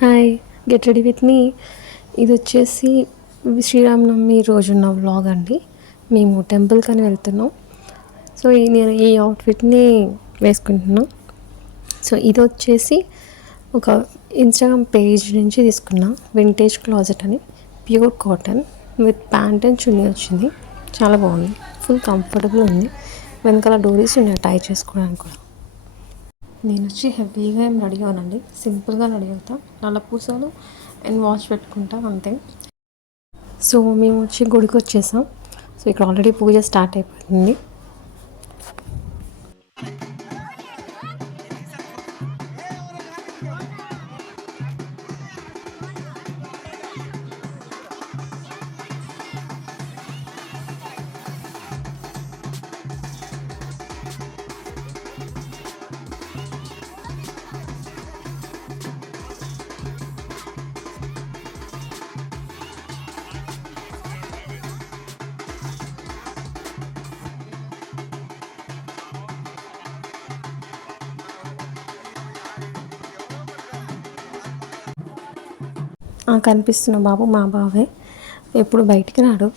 Hi, get ready with me. ఇది వచ్చేసి శ్రీరామనవమి రోజున్న వ్లాగ్ అండి. మేము టెంపుల్కి అని వెళ్తున్నాం. సో నేను ఈ అవుట్ఫిట్ని వేసుకుంటున్నాం. సో ఇది వచ్చేసి ఒక ఇన్స్టాగ్రామ్ పేజ్ నుంచి తీసుకున్నా, వింటేజ్ క్లాజెట్ అని. Pure cotton with pant and chunni వచ్చింది. చాలా బాగుంది, ఫుల్ కంఫర్టబుల్ ఉంది. వెనకాల డోరీస్ ఉన్నాయి టై చేసుకోవడానికి కూడా. నేను వచ్చి హెవీగా ఏం రెడీ అవునండి, సింపుల్గా రెడీ అవుతా. నల్ల పూసలు అండ్ వాచ్ పెట్టుకుంటా అంతే. సో మేము వచ్చి గుడికి వచ్చేసాం. సో ఇక్కడ ఆల్రెడీ పూజ స్టార్ట్ అయిపోయింది. కనిపిస్తున్న బాబు మా బావే. ఎప్పుడు బయటికి రాడు.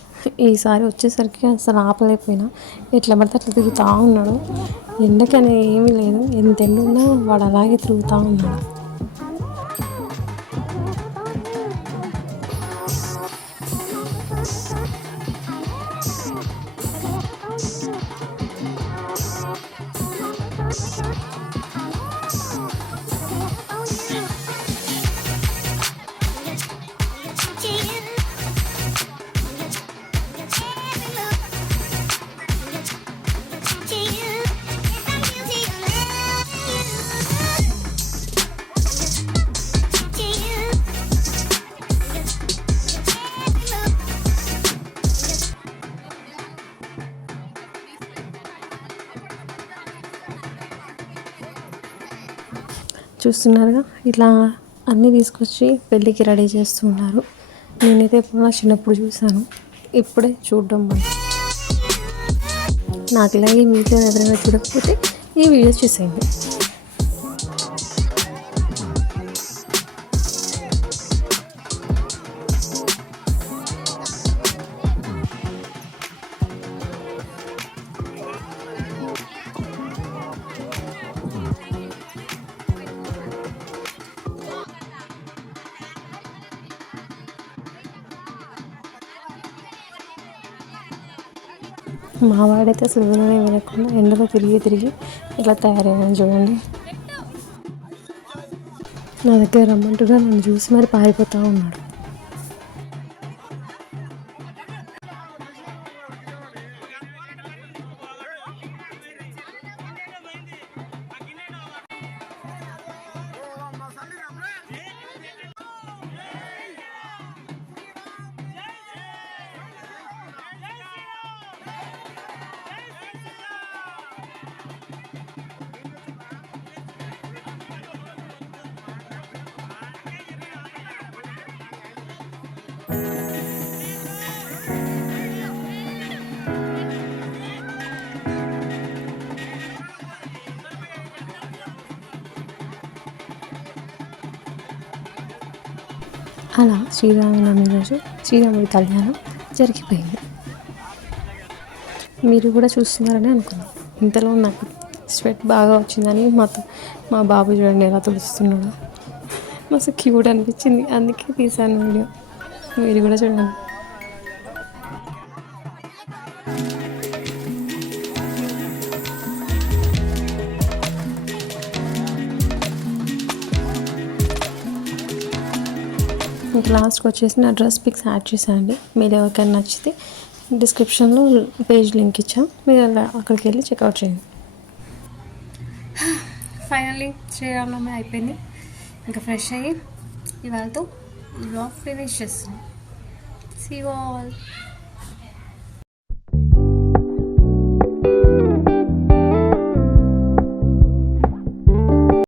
ఈసారి వచ్చేసరికి అసలు ఆపలేకపోయినా, ఎట్లా పడితే అట్లా తిరుగుతూ ఉన్నాడు. ఎండకనే ఏమీ లేదు, ఎంత ఎండ ఉన్నా వాడు అలాగే తిరుగుతూ ఉన్నాడు. చూస్తున్నారుగా, ఇట్లా అన్నీ తీసుకొచ్చి పెళ్ళికి రెడీ చేస్తున్నారు. నేనైతే ఎప్పుడు నా చిన్నప్పుడు చూశాను, ఇప్పుడే చూడడం నాకు ఇలాగే. మీతో ఎవరైనా చూడకపోతే ఈ వీడియోస్ చూసేయండి. మా వాడైతే అసలు విననే వినకుండా ఎండలో తిరిగి ఇలా తయారయ్యాను చూడండి. నా దగ్గర రమ్మంటుగా నన్ను చూసి మరి పారిపోతూ ఉన్నాడు. అలా శ్రీరామనవమి రోజు శ్రీరాముడి కళ్యాణం జరిగిపోయింది. మీరు కూడా చూస్తున్నారని అనుకున్నాను. ఇంతలో నాకు స్వెట్ బాగా వచ్చిందని మా బాబు చూడండి ఎలా తుడుస్తున్నాడు. మస్తు క్యూట్ అనిపించింది, అందుకే తీశాను వీడియో. మీరు కూడా చూడండి. ఇంకా లాస్ట్కి వచ్చేసి నా డ్రెస్ పిక్స్ యాడ్ చేశానండి. మీరు ఎవరికైనా నచ్చితే డిస్క్రిప్షన్లో పేజ్ లింక్ ఇచ్చాం, మీరు అలా అక్కడికి వెళ్ళి చెక్అవుట్ చేయండి. ఫైనల్లీ శ్రీరామనవమి అయిపోయింది. ఇంకా ఫ్రెష్ అయ్యి ఇవాళతో వ్లాగ్ ఫినిష్ చేస్తున్నాం. See you all.